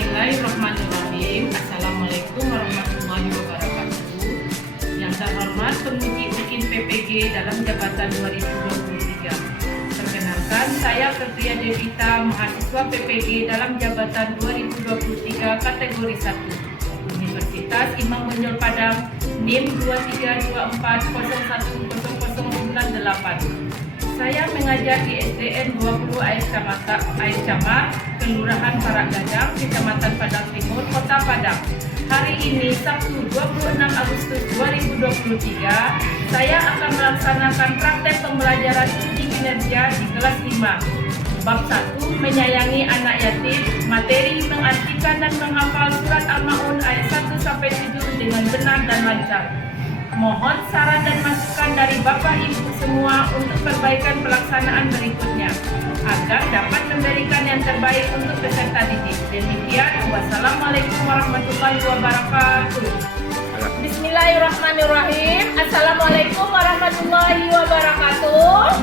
Bismillahirrahmanirrahim. Assalamualaikum warahmatullahi wabarakatuh. Yang terhormat penguji UIN PPG dalam jabatan 2023. Perkenalkan, saya Febriya Devita, mahasiswa PPG dalam jabatan 2023 kategori 1. Universitas Imam Bonjol Padang, NIM 2324010098. Saya mengajar di SDN 20 Air Camak, Kelurahan Paranggadang, Kecamatan Padang Timur, Kota Padang. Hari ini, Sabtu 26 Agustus 2023, saya akan melaksanakan praktek pembelajaran uji kinerja di kelas 5. Bab 1, menyayangi anak yatim, materi mengartikan dan menghafal surat Al-Ma'un ayat 1-7 dengan benar dan lancar. Mohon saran dan masukan dari Bapak Ibu semua untuk perbaikan pelaksanaan berikutnya agar dapat memberikan yang terbaik untuk peserta didik. Demikian, wassalamualaikum warahmatullahi wabarakatuh. Bismillahirrahmanirrahim. Assalamualaikum warahmatullahi wabarakatuh.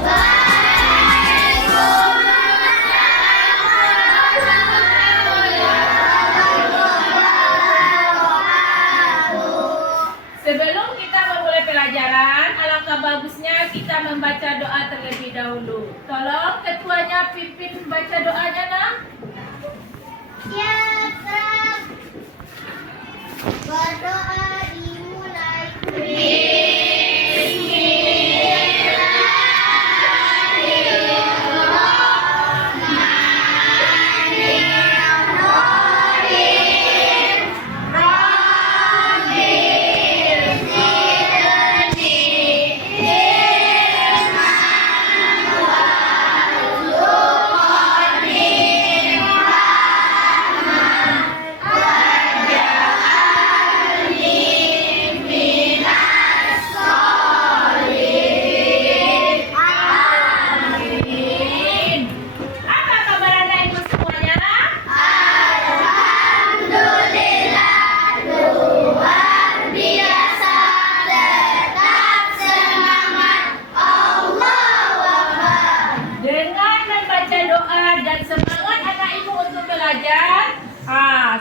Sebelum kita memulai pelajaran, alangkah bagusnya kita membaca doa terlebih dahulu. Tolong ketuanya pimpin membaca doanya, nak. Ya, Kak. Berdoa dimulai.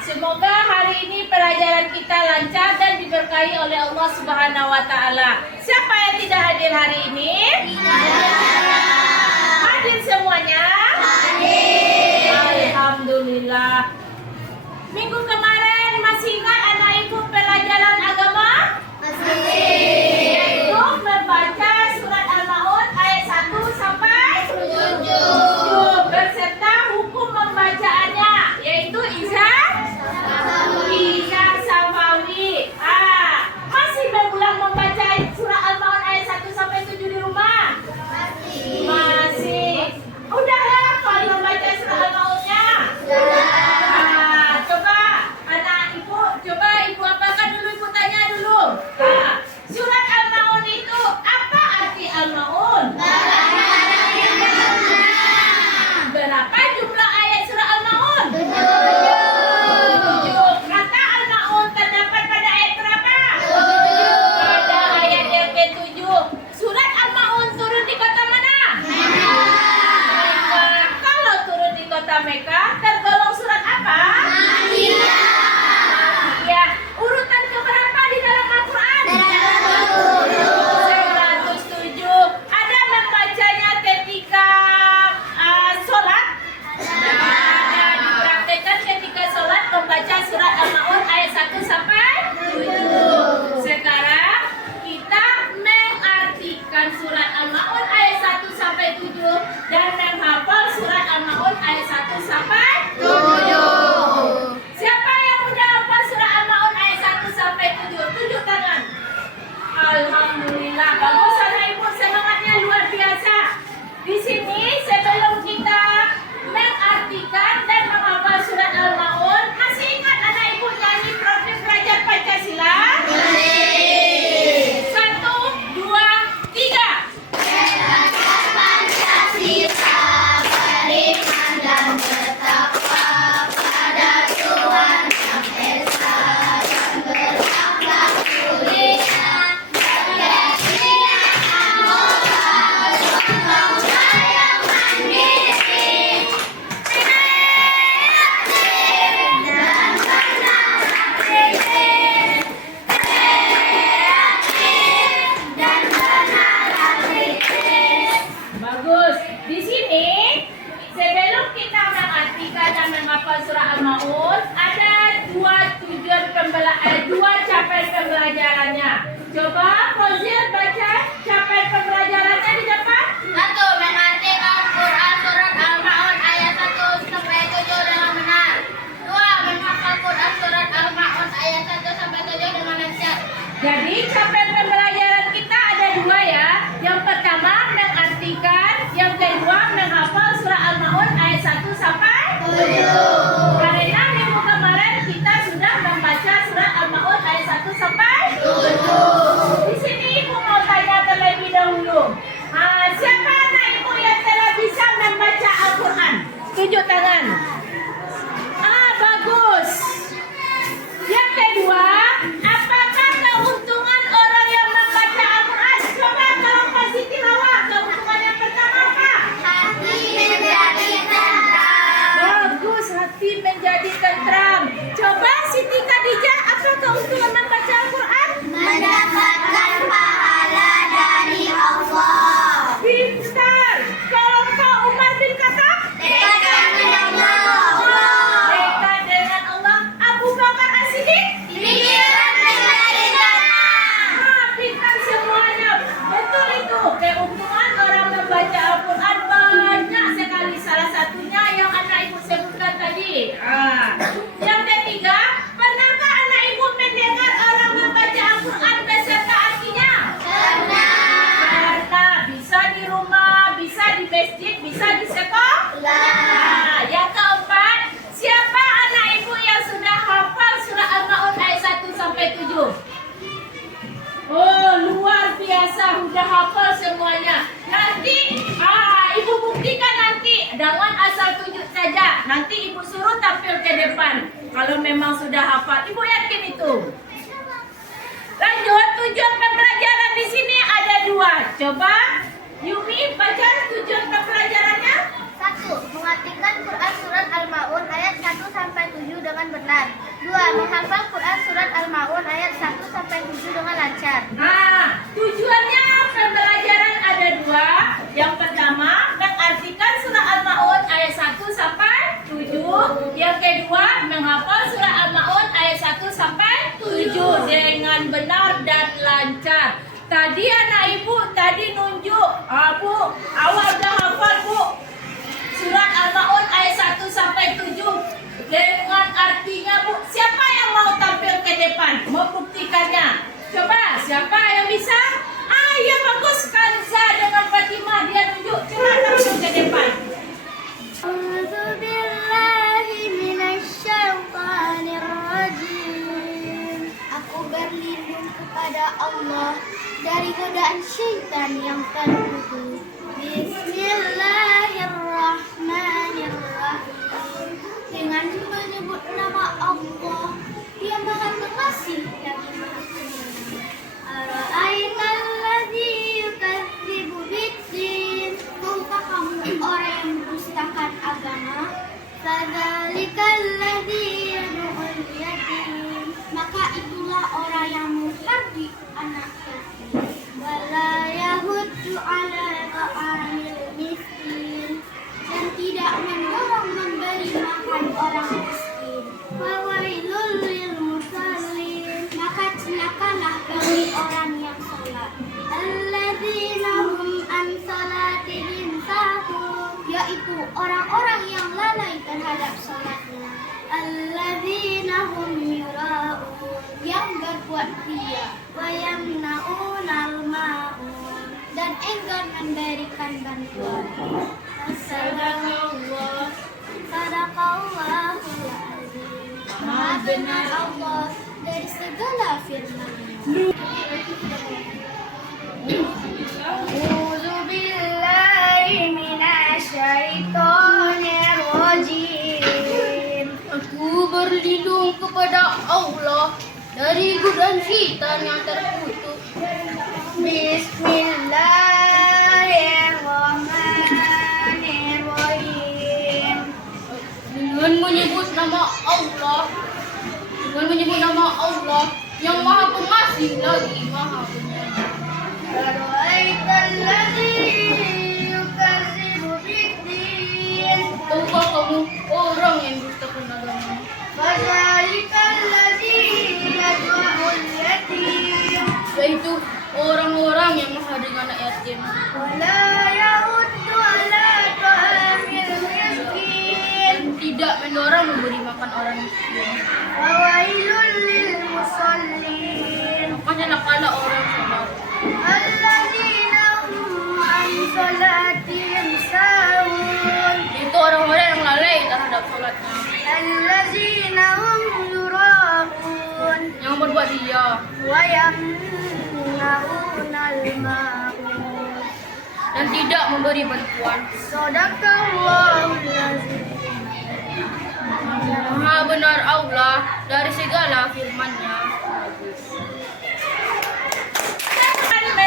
Semoga hari ini pelajaran kita lancar dan diberkahi oleh Allah Subhanahu wa Ta'ala. Siapa yang tidak hadir hari ini? Hadir semuanya? Hadir. Alhamdulillah. Minggu kemarin masih ingat anak ibu pelajaran agama? Masih. Yaitu membaca surat Al-Ma'un ayat 1-7 beserta hukum membacaannya, yaitu izah Safawi. Masih berulang membaca surah Al-Ma'un ayat 1-7 di rumah? Masih. Udah hafal membaca dua capaian pembelajarannya. Coba Fozil baca capaian pembelajarannya di depan. 1. Mengartikan Quran surat Al-Ma'un ayat 1 sampai 7 dengan benar. 2. Menghafal Quran surat Al-Ma'un ayat 1 sampai 7 dengan lancar. Jadi capaian pembelajaran kita ada dua ya. Yang pertama mengartikan, yang kedua menghafal surah Al-Maun ayat 1 sampai 7. Karena minggu kemarin kita sudah membaca surah Al-Maun ayat 1 sampai 7. Di sini ibu mau tanya terlebih dahulu. Siapa anak ibu yang telah bisa membaca Al-Quran? Tunjuk tangan. Bagus. Yang kedua, apakah keuntungan orang yang membaca Al-Quran? Coba kalau Pak Siti Hawa, keuntungan yang pertama apa? Hati menjadi tenang. Bagus, hati menjadi tentram. Coba Siti Khadijah, apa keuntungan membaca Al-Quran? Mendapatkan pahala dari Allah. Pintar. Kalau Pak Umar bin Khattab? Dekat dengan Allah. Dekat dengan Allah. Abu Bakar As-Siddiq? Pikiran menjadi tenang. Pintar semuanya. Betul itu. Keuntungan orang membaca Al-Quran banyak sekali. Salah satunya yang anak ibu sebutkan tadi. Yang ketiga, pernahkah anak ibu mendengar orang membaca Al-Quran beserta artinya? Pernah. Bisa di rumah, bisa di masjid, bisa di sekolah. Yang keempat, siapa anak ibu yang sudah hafal surah Al-Maun ayat 1 sampai 7? Oh, luar biasa, sudah hafal semuanya. Nanti, ibu buktikan nanti. Jangan asal tunjuk saja. Nanti ibu suruh tampil ke depan. Kalau memang sudah hafal, ibu yakin itu. Lanjut, tujuan pembelajaran di sini ada dua. Coba, Yumi baca tujuan pembelajarannya. 1. Mengartikan Quran surat Al-Ma'un ayat 1 sampai 7 dengan benar. 2. Menghafal Quran surat Al-Ma'un ayat 1 sampai 7 dengan lancar. Tujuannya pembelajaran ada dua. Yang pertama, mengartikan surah Al-Maun ayat 1 sampai 7. Yang kedua, menghafal surah Al-Maun ayat 1 sampai 7 dengan benar dan lancar. Tadi anak ibu tadi nunjuk, Bu, awal udah hafal Bu. Surat Al-Maun ayat 1 sampai 7 dengan artinya Bu. Siapa yang mau tampil ke depan? Mau buktikannya? Coba, siapa yang bisa? Ya bagus, Kanza dengan Fatimah dia nunjuk. Coba tampil ke depan. A'udzubillahi minasyaitonirrajim. Aku berlindung kepada Allah dari godaan syaitan yang terkutuk. Bismillahirrahmanirrahim. Dengan menyebut nama Allah, Dia Maha Pengasih lagi Maha Penyayang. Ara'aital ladzi yukadzibu biddin. Tahukah kamu orang yang mendustakan agama? Fadzalikal ladzi yad'ul yatim. Maka itulah orang yang menghardik anak yatim. Wala yahuddu ala ta'amil miskin. Dan tidak mendorong memberi makan orang miskin. Fawailul lil musallin. Maka celakalah bagi orang yang salat. Alladzina hum an salatihim sahun. Yaitu orang-orang yang lalai terhadap salatnya. Alladzina hum yura'un. Yang berbuat riya. Wa yamna'unal ma'un. Dan enggan memberikan bantuan. Sadaqallah. Sadaqallahul azim. Maha benar Allah dari segala firman-Nya. A'udzubillahi minasyaitonirrajim. Aku berlindung kepada Allah dari godaan syaitan yang terkutuk. Bismillahirrahmanirrahim. Dengan menyebut nama Allah yang Maha Pengasih lagi Maha Penyayang. Ara'aital ladzi yukadzibu biddin. Tahukah kamu orang yang dustakan agama? Fadzalikal ladzi yad'u yaitu orang-orang yang menghadirkan anak yatim. ولا يحض على طعام المسكين Tidak mendorong memberi makan orang miskin. وويل للمصلين Makanya kala orang sholat. الذين هم عن صلاتهم ساهون Itu orang-orang yang lalai terhadap sholatnya, الذين هم يراءون yang berbuat ria ويمنعون الماعون dan tidak memberi bantuan. صدق الله العظيم. Maha benar Allah dari segala firman-Nya.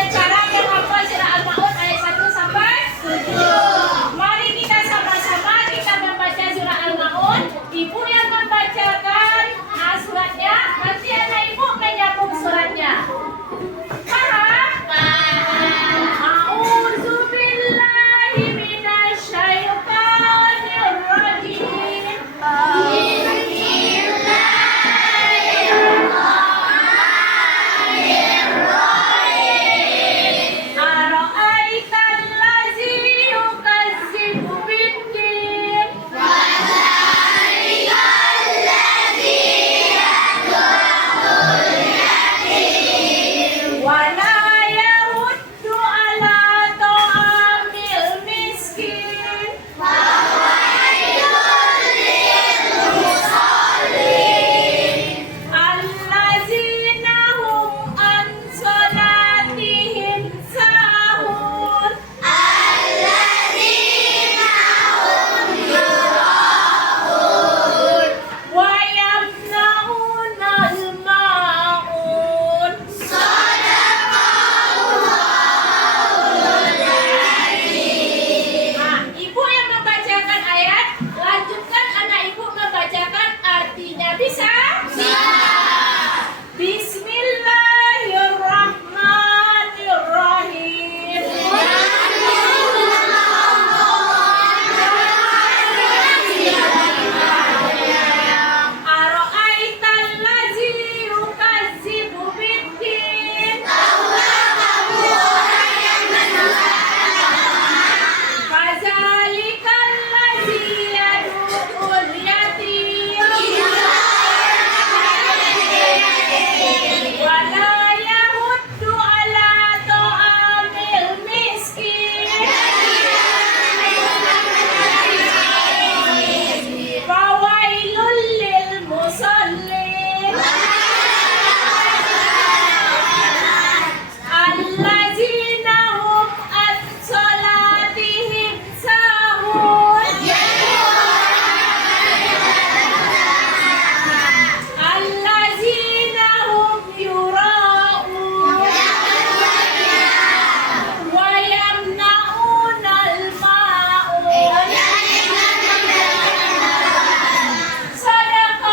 Cara yang hafal surah Al-Ma'un ayat 1 sampai 7. Mari kita sama-sama kita membaca surah Al-Ma'un. Ibu yang membacakan suratnya, nanti anak ibu menyambung suratnya. Paham? A'udzu billahi minasyaitonir rajim. Ara'aital ladzi yukadzibu biddin. Wala yahuddu ala ta'amil miskin. Allazina hum an salatihim sahun. Wa yamna'una al-ma'un. Nah, ibu yang membacakan ayat, lanjutkan anak ibu membacakan artinya. Bisa? Bismillahirrahmanirrahim. Ara'aital ladzi yukadzibu biddin. Fazalikal ladzi yad'ul yatim. Wala yahuddu ala ta'amil miskin. Fawailul lil musallin. Allazina hum an salatihim sahun. Allazina hum yura'un. Wa yamna'una al-ma'un.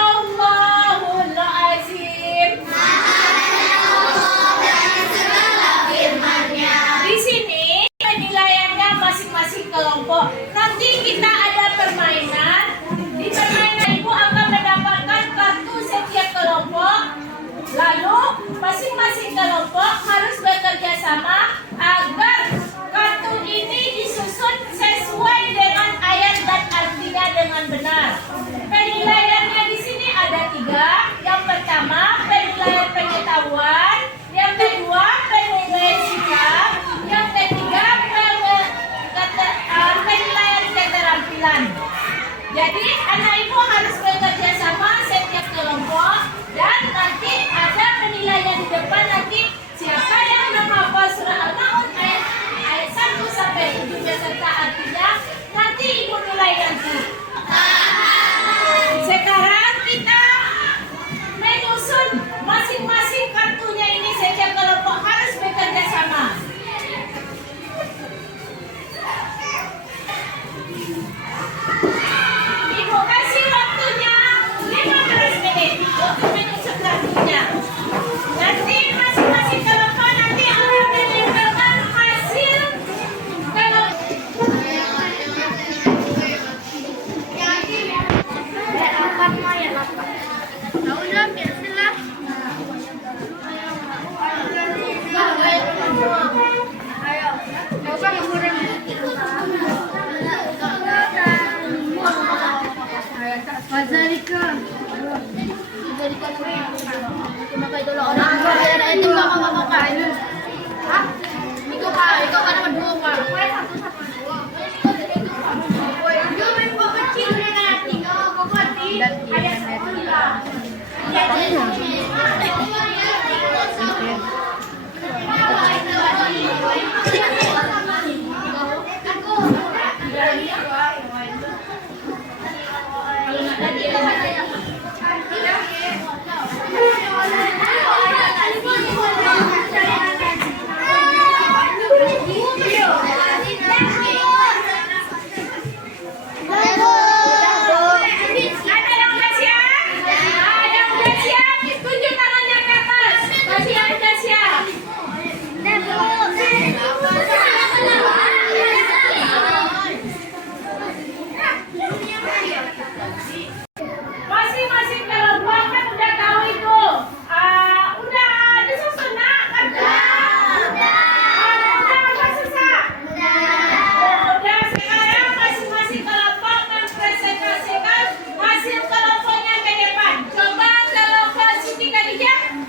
Sadaqallahul azim. Di sini penilaiannya masing-masing kelompok. Nanti kita ada permainan. Di permainan ibu akan mendapatkan kartu setiap kelompok. Lalu masing-masing kelompok harus bekerja sama agar kartu ini disusun sesuai dengan ayat dan artinya dengan benar. Penilaiannya di sini ada 3. Yang pertama penilaian pengetahuan, yang kedua penilaian sikap, yang ketiga penilaian keterampilan. Jadi anak ibu harus bekerja sama setiap kelompok dan nanti ada penilaian di depan nanti siapa Maka itulah orang kaya itu nggak makakain. Hah? Ikaw ka naman buo ka. Masing-masing kelompok kan udah tahu itu. Udah disusun nak kan? Udah apa susah? Udah sekarang masing-masing kelompok mempresentasikan hasil kelompoknya ke depan. Coba kelompok Siti Khadijah.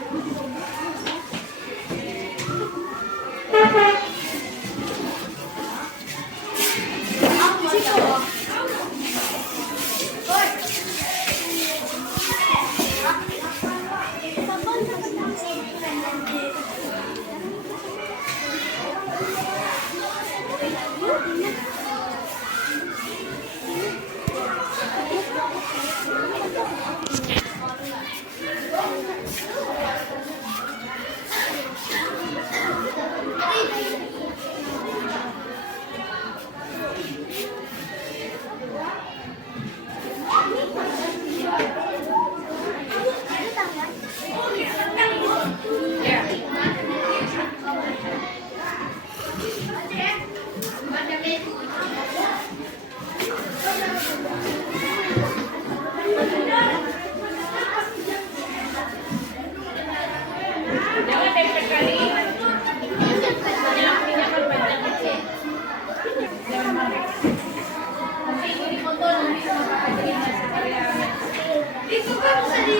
Jangan tempel kali. Minyak kan banyak. Jangan marah. Nanti ini dipoto nanti sama ajarin sekalian. Itu kan bisa di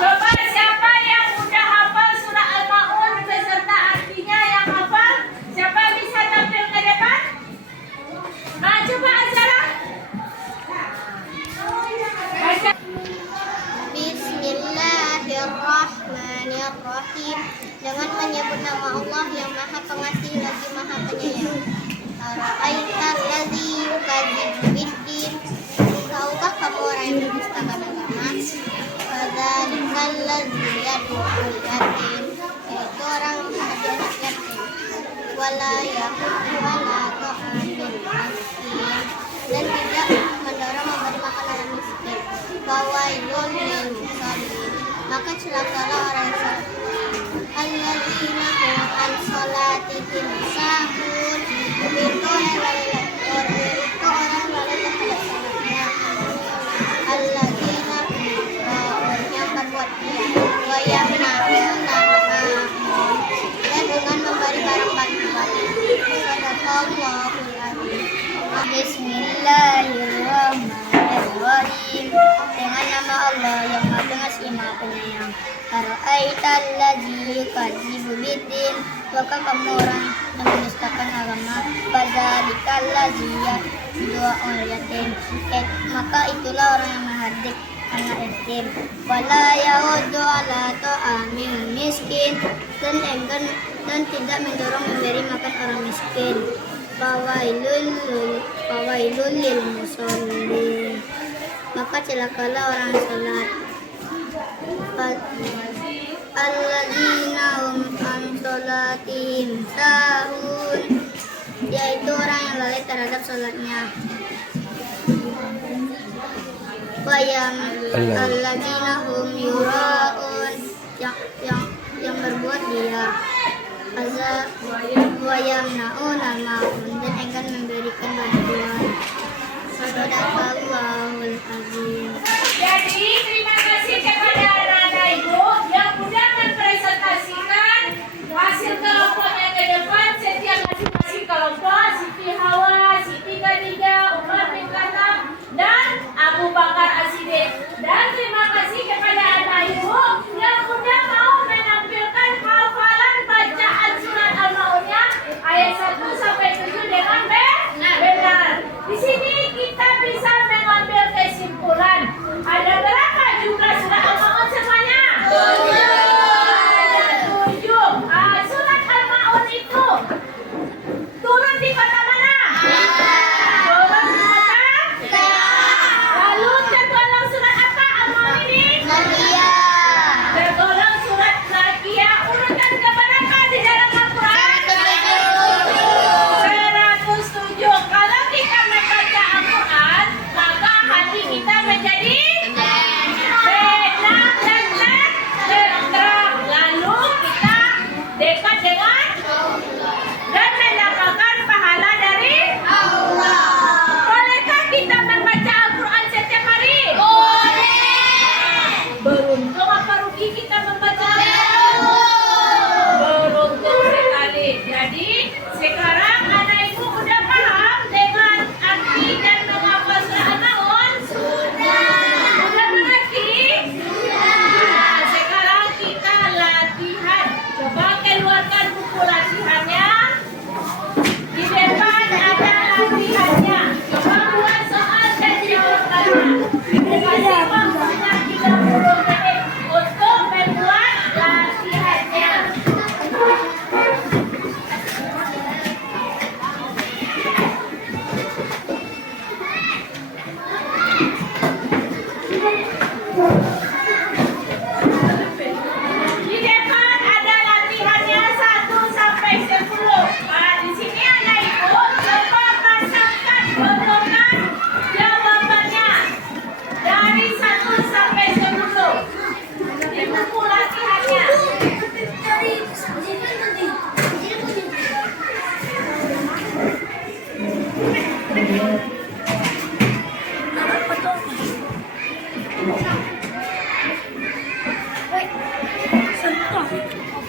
Coba siapa yang udah hafal surah Al-Maun beserta artinya yang hafal? Siapa bisa tampil ke depan? Nah, coba Azara. Baca. Bismillahirrahmanirrahim. Dengan menyebut nama Allah yang Maha Pengasih lagi Maha Penyayang. Ara'aital ladzi yukadzibu biddin. Tahukah kamu orang yang mendustakan agama? Fadzalikal ladzi yad'ul yatim. Yaitu orang yang menghadiah anak yatim. Wala yahuddu ala ta'amil miskin. Dan tidak mendorong memberi makan orang miskin. Fawailun lil musallin. Maka celakalah orang yang salat. Alladzina hum an sholatihim sahun. Itu orang lalai terhadap salatnya. Alladzina yang berbuat dia. Wa yamna'una ma'ahum. Dan dengan memberi barang bantuan. Sadaqallahul adzim. Bismillahirrahmanirrahim. Dengan nama Allah yang Maha Pengasih Maha Penyayang. Ara'aital ladzi yukadzibu biddin. Apakah kamu orang yang mendustakan agama? Fadzalikal ladzi yad'ul yatim. Maka itulah orang yang menghardik anak yatim. Wala yahuddu ala ta'amil miskin, dan tidak mendorong memberi makan orang miskin. Fawailul lil musallin, maka celakalah orang salat. Alladzina hum an salatihim sahun, yaitu orang yang lalai terhadap salatnya. Alladzina hum yuraun, yang berbuat dia. Wayamnauna ma'un, dan enggan memberikan bantuan. Sadaqallahul azim. Jadi terima kasih kepada anak-anak ibu yang sudah mempresentasikan hasil kelompoknya ke depan. Setiap masing-masing kelompok, Siti Hawa, Siti Khadijah, Umar bin Khattab, dan Abu Bakar As-Siddiq. Dan terima kasih kepada anak ibu yang sudah mau menampilkan hafalan bacaan surat Al-Maunnya ayat 1 sampai 7 dengan benar. Di sini kita bisa mengambil kesimpulan. Ada berapa jumlah surat Al-Maun semuanya? 7. Surat Al-Maun itu turun di kota mana? Turun di kota. Lalu tergolong surat apa Al-Maun ini? Tergolong surat Nakiyah. Urutan keberapa di dalam Al-Quran? 107. Kalau kita membaca Al-Quran, maka hati kita menjadi tenang dan tenteram. Lalu kita dekat dengan dan mendapatkan pahala dari Allah. Bolehkah kita membaca Al-Quran setiap hari? Boleh. Beruntung apa rugi kita membaca Al-Quran? Beruntung sekali. Jadi sekarang anak ibu udah paham dengan arti dan menghafal surat Al-Maun? Sudah mengerti? Nah, sekarang kita latihan. Coba keluarkan buku latihannya. Di depan ada latihannya. Coba buat soal dan jawabannya. Dikasih waktunya 30 menit untuk membuat latihannya. Di depan ada latihannya 1 sampai 10. Nah, di sini anak ibu coba pasangkan golongan jawabannya dari 1 sampai 10 di buku latihannya. Sentuh.